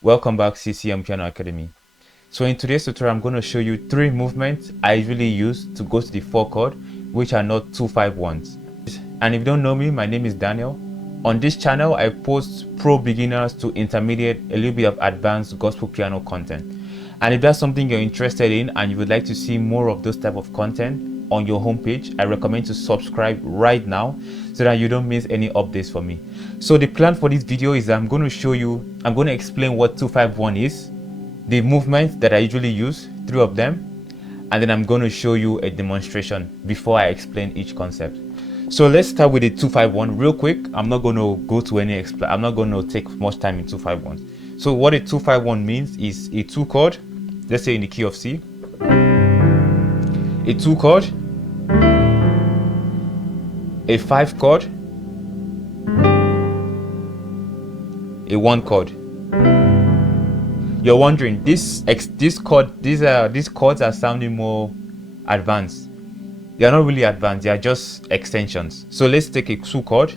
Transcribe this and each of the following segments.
Welcome back CCM Piano Academy. So in today's tutorial, I'm going to show you 3 movements I usually use to go to the 4 chord, which are not 2-5-1s. And if you don't know me, my name is Daniel. On this channel, I post pro beginners to intermediate, a little bit of advanced gospel piano content. And if that's something you're interested in and you would like to see more of those type of content on your homepage, I recommend to subscribe right now so that you don't miss any updates for me. So the plan for this video is that I'm going to explain what 2-5-1 is, the movements that I usually use, 3 of them, and then I'm going to show you a demonstration before I explain each concept. So let's start with the 2-5-1 real quick. I'm not going to go to any I'm not going to take much time in 2-5-1. So what a 2-5-1 means is a 2 chord, let's say in the key of C, a 2 chord, a 5 chord, a 1 chord. You're wondering, these chords are sounding more advanced. They are not really advanced, they are just extensions. So let's take a 2 chord.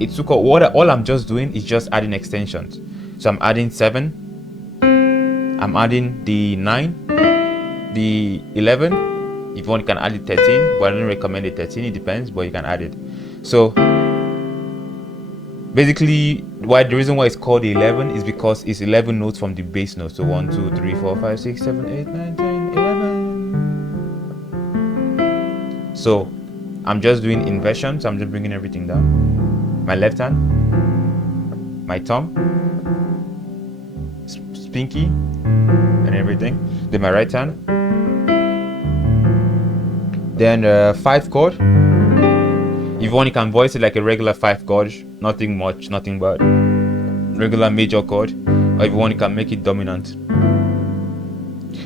A 2 chord, all I'm just doing is just adding extensions. So I'm adding 7, I'm adding the 9, the 11. If you want, you can add the 13, but I don't recommend the 13, it depends, but you can add it. So basically, the reason why it's called 11 is because it's 11 notes from the bass note. So 1, 2, 3, 4, 5, 6, 7, 8, 9, 10, 11. So I'm just doing inversion, so I'm just bringing everything down. My left hand, my thumb, pinky, and everything. Then my right hand. Then 5 chord. If you want, you can voice it like a regular 5 chord, nothing much, nothing but regular major chord. Or if you want, you can make it dominant.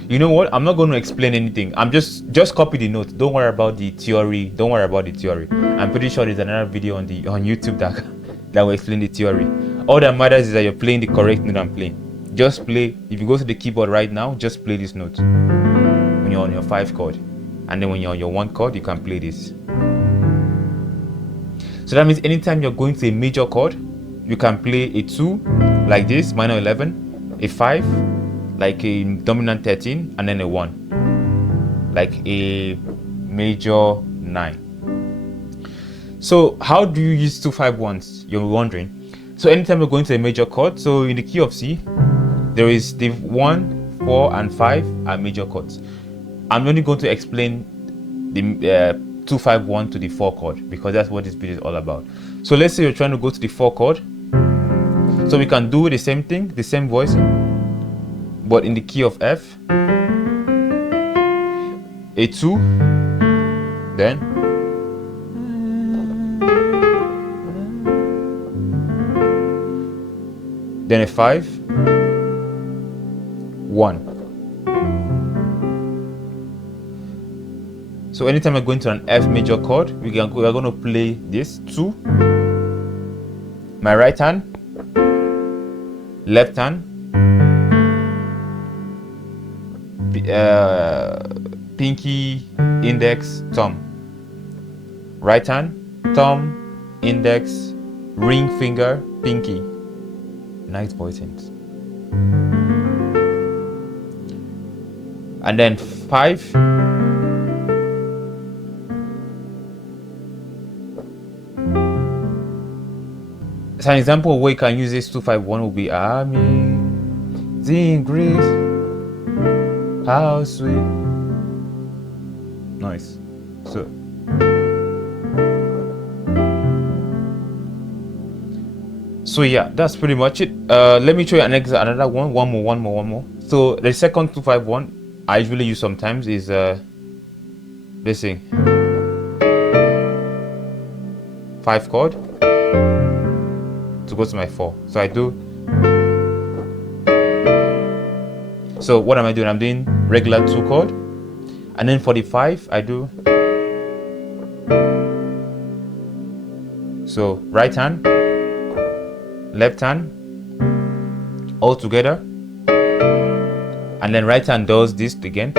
You know what? I'm not going to explain anything. I'm just copy the notes. Don't worry about the theory. I'm pretty sure there's another video on YouTube that will explain the theory. All that matters is that you're playing the correct note I'm playing. Just play. If you go to the keyboard right now, just play this note when you're on your 5 chord, and then when you're on your 1 chord, you can play this. So that means anytime you're going to a major chord, you can play a 2 like this, minor 11, a 5 like a dominant 13, and then a 1 like a major 9. So how do you use 2-5-1s? You're wondering. So anytime you're going to a major chord, so in the key of C, there is the 1, 4, and 5 are major chords. I'm only going to explain the 2-5-1 to the 4 chord because that's what this video is all about. So let's say you're trying to go to the 4 chord. So we can do the same thing, the same voicing, but in the key of F, a 2, then a 5, 1. So anytime we're going to an F major chord, we are going to play this 2, my right hand, left hand, pinky, index, thumb, right hand, thumb, index, ring finger, pinky. Nice voicings. And then 5, so an example of where you can use this 2-5-1 will be amazing grace, how sweet. Nice. So yeah, that's pretty much it. Let me show you another one. One more. So the second 2-5-1 I usually use sometimes is this thing, 5 chord to go to my 4. So I do. So what am I doing? I'm doing regular 2 chord, and then for the 5 I do. So right hand, left hand, all together, and then right hand does this again,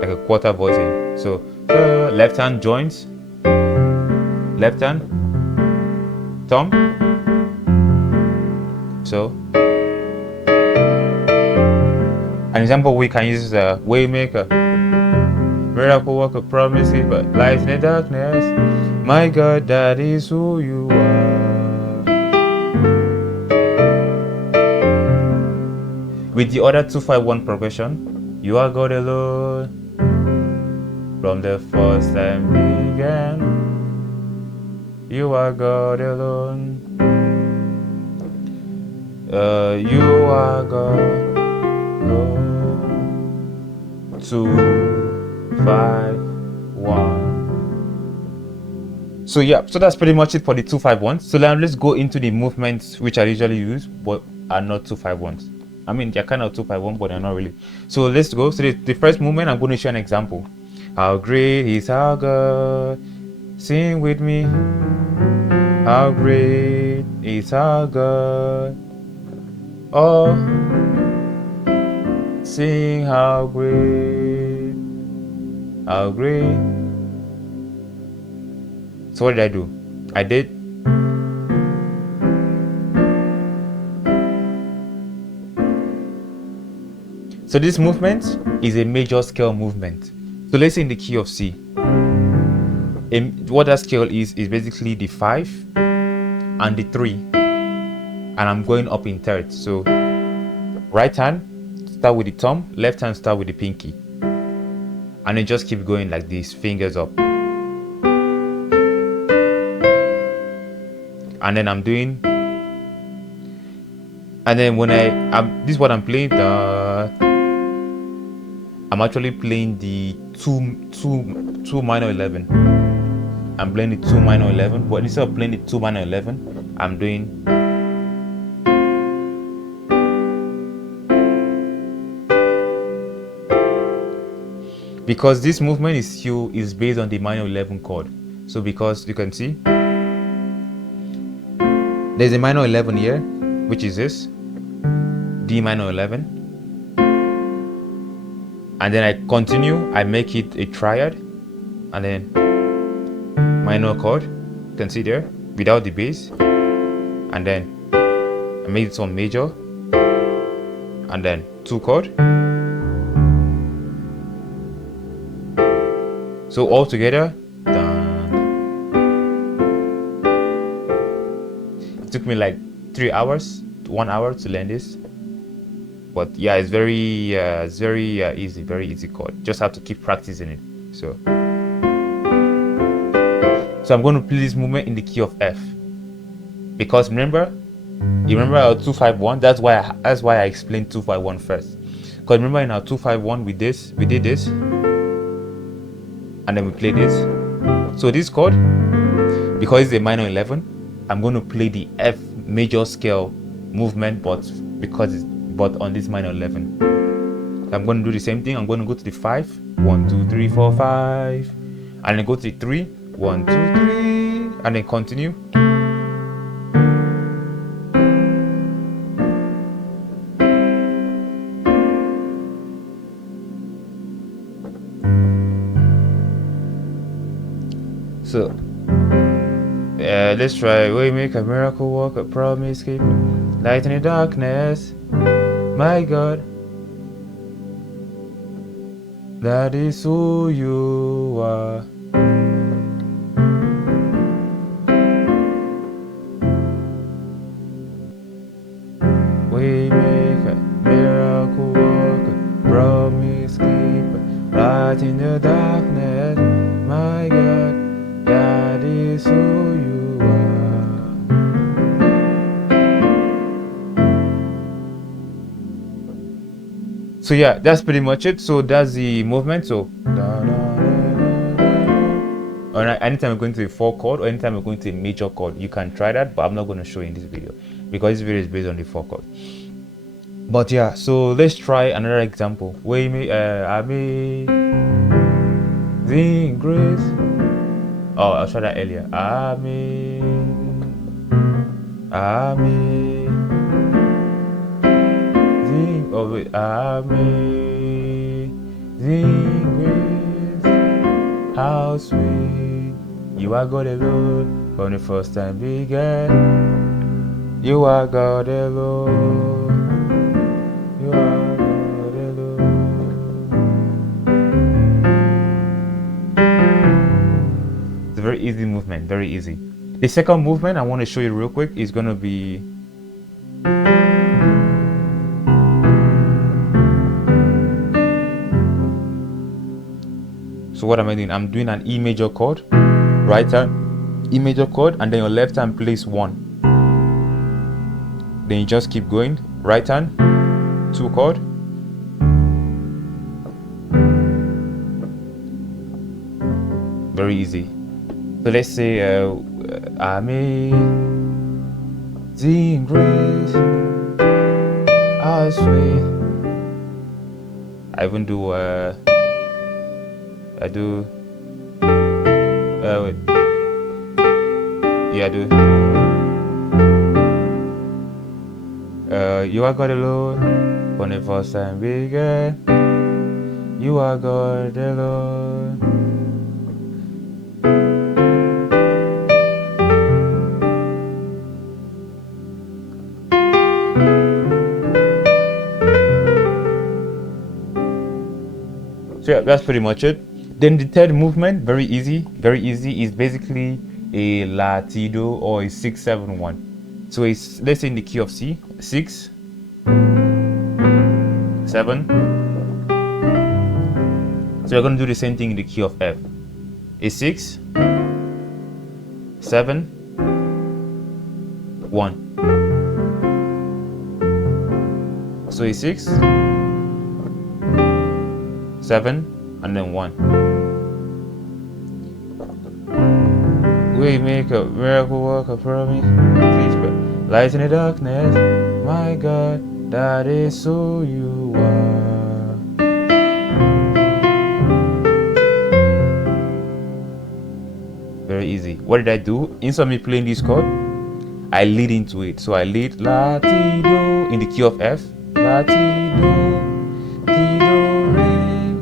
like a quarter voicing. So left hand joins, left hand, thumb. So an example we can use is a waymaker, miracle worker, promise keeper, light in the darkness. My God, that is who you are. With the other 2-5-1 progression, you are God alone. From the first time began, you are God alone. You are God. 2-5-1. So yeah, so that's pretty much it for the 2-5-1. So now let's go into the movements which I usually use but are not 2-5-1s. I mean, they're kind of 2-5-1, but they're not really. So let's go. So the first movement, I'm going to show an example. How great is our God. Sing with me. How great is our God. Oh, sing how great, how great. So what did I do? I did so this movement is a major scale movement. So let's say in the key of C. What that scale is basically the 5 and the 3, and I'm going up in thirds. So right hand start with the thumb, left hand start with the pinky, and then just keep going like this, fingers up. And then I'm doing, and then when this is what I'm playing. I'm actually playing the 2 minor 11. I'm playing the 2 minor 11, but instead of playing the 2 minor 11, I'm doing because this movement is based on the minor 11 chord. So because you can see there's a minor 11 here, which is this D minor 11, and then I continue, I make it a triad, and then minor chord, you can see there, without the bass, and then I made it some major, and then 2 chord. So all together, it took me like 3 hours, 1 hour to learn this. But yeah, it's very easy, very easy chord. Just have to keep practicing it. So I'm going to play this movement in the key of F, because remember our 2-5-1. That's why I explained 2-5-1 first. Because remember in our 2-5-1 we did this, and then we played this. So this chord, because it's a minor 11, I'm going to play the F major scale movement, but on this minor 11. I'm going to do the same thing. I'm going to go to the 5, 1 2 3 4 5, and then go to the 3, 1 2 3, and then continue. So let's try. We make a miracle work, a promise keep, light in the darkness. My God, that is who you are. We make a miracle worker, promise keeper, light in the darkness. My God, that is who you are. So yeah, that's pretty much it. So that's the movement. So anytime we're going to a 4 chord, or anytime we're going to a major chord, you can try that, but I'm not going to show you in this video because this video is based on the 4 chord. But yeah, so let's try another example. Way me amazing grace. Oh, I'll try that earlier. Amazing. Oh wait, amazing grace. How sweet you are God alone. From the first time began, you are God alone. You are God alone. It's a very easy movement, very easy. The second movement I want to show you real quick is going to be so what am I doing? I'm doing an E major chord, right hand E major chord, and then your left hand plays 1. Then you just keep going, right hand 2 chord, very easy. So let's say amazing grace, how sweet. I even do I do wait. Yeah, I do you are God alone from the first time began. You are God alone. So yeah, that's pretty much it. Then the third movement, very easy, is basically a Latido or a 6-7-1. So it's, let's say in the key of C, 6, 7. So we're going to do the same thing in the key of F. A 6, 7, 1. So a 6, 7, and then 1. We make a miracle work, a promise. Please, light in the darkness. My God, that is who you are. Very easy. What did I do? Instead of me playing this chord, I lead into it. So I lead Latido in the key of F. Latido, Tido, Re,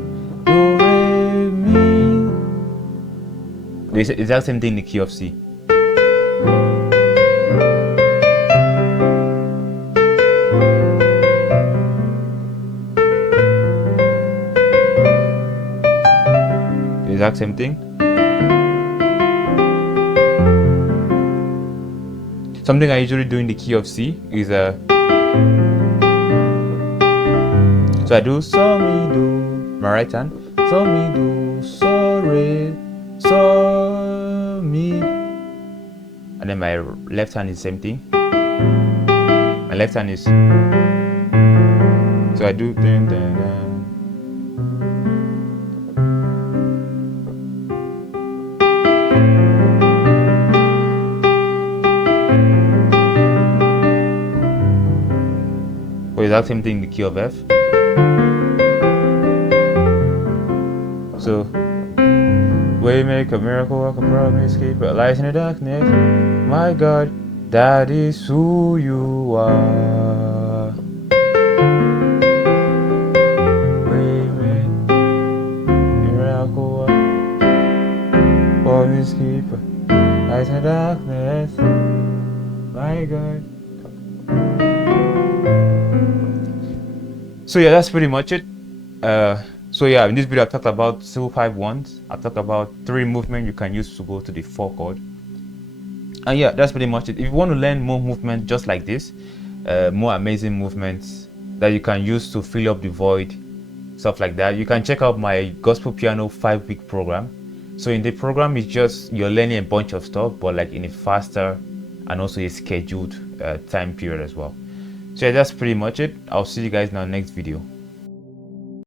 Do, Re, Mi. The exact same thing in the key of C. The exact same thing. Something I usually do in the key of C is so I do so mi do, my right hand, so mi do, so re, so mi, and then my left hand is the same thing. My left hand is, so I do dun, dun, dun. For the exact same thing in the key of F. So we make a miracle, work a promise, keep a light in the darkness. My God, that is who you are. We make a miracle, work, promise, keep a light in the darkness. My God. So yeah, that's pretty much it. So yeah, in this video I talked about 2-5-1s. I talked about 3 movements you can use to go to the 4 chord. And yeah, that's pretty much it. If you want to learn more movements just like this, more amazing movements that you can use to fill up the void, stuff like that, you can check out my gospel piano 5-week program. So in the program, it's just you're learning a bunch of stuff, but like in a faster and also a scheduled time period as well. So yeah, that's pretty much it. I'll see you guys in our next video.